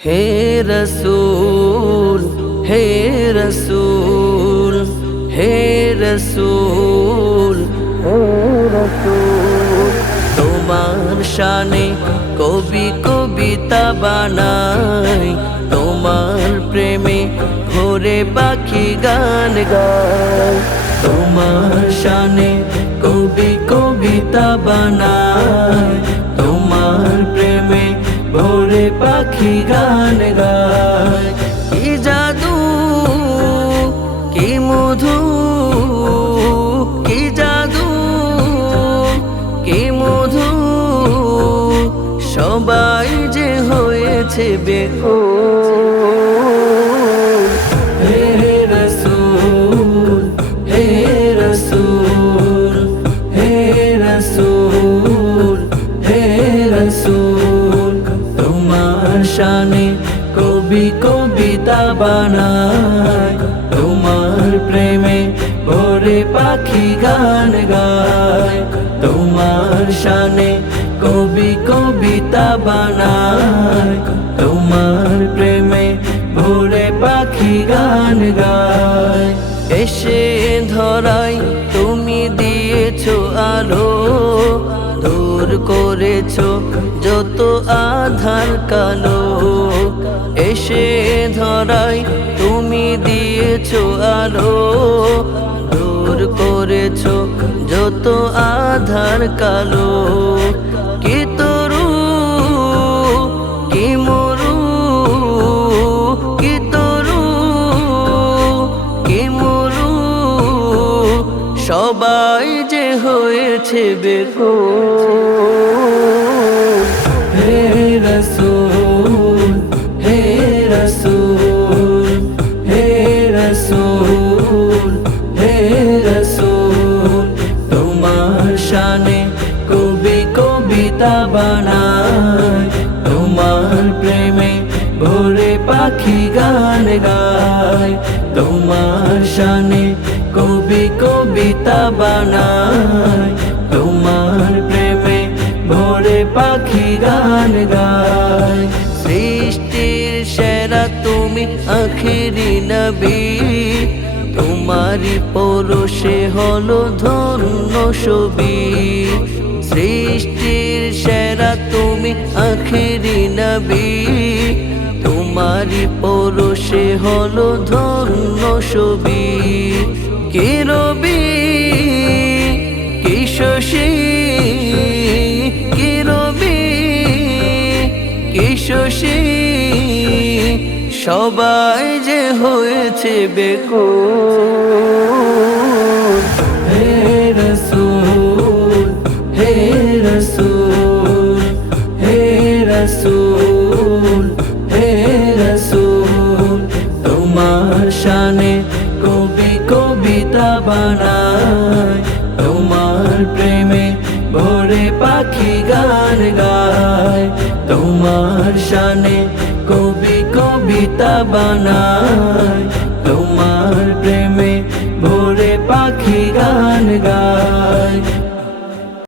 হে রসূল হে রসূল হে রসূল তোমার শানে কবি কবিতা বানাই, তোমার প্রেমে ভোরে পাখি গান গায়। তোমার শানে কবি কবিতা বানাই, তোমার প্রেমে ভোরে পাখি গান গায়। কি জাদু কি মধু, কি জাদু কি মধু, সবাই যে হয়েছে বেকুল। হে রসূল হে রসূল হে রসূল হে রসূল, তোমার শানে কবি কবিতা বানায়, তোমার প্রেমে ভোরে পাখি গান গায়। তোমার শানে কবি কবিতা বানায়, তোমার প্রেমে ভোরে পাখি গান গায়। এসে ধরাই তুমি দিয়েছো আলো, দূর করেছো যত আধার কালো। এসে ধরাই তুমি দিয়েছো আলো, দূর করেছো যত আধার কালো। কি তরু কি মরু, কি তরু কি মরু, সবাই যে হয়েছে বেকুল। হে রসূল হে রসূল হে রসূল হে রসূল, তোমার শানে কবি কবিতা বানায়, তোমার প্রেমে ভোরে পাখি গান গায়। তোমার শানে কবি কবিতা বানায়, তোমার প্রেমে ভোরে পাখি গান গায়। সৃষ্টির সেরা তুমি আখিরি নবী, তোমারি পরশে হলো ধন্য ছবি। সৃষ্টির সেরা তুমি আখিরি নবী, তোমারি পরশে হলো ধন্য ছবি। কি রবি কি শশী, কি রবি কি শশী, সবাই যে হয়েছে বেকুল। হে রসূল হে রসূল হে রসূল হে রসূল, তোমার শানে কবি কবিতা বানায়, তোমার প্রেমে ভোরে পাখি গান গায়। তোমার শানে কবি কবিতা বানায়, তোমার প্রেমে ভোরে পাখি গান গায়।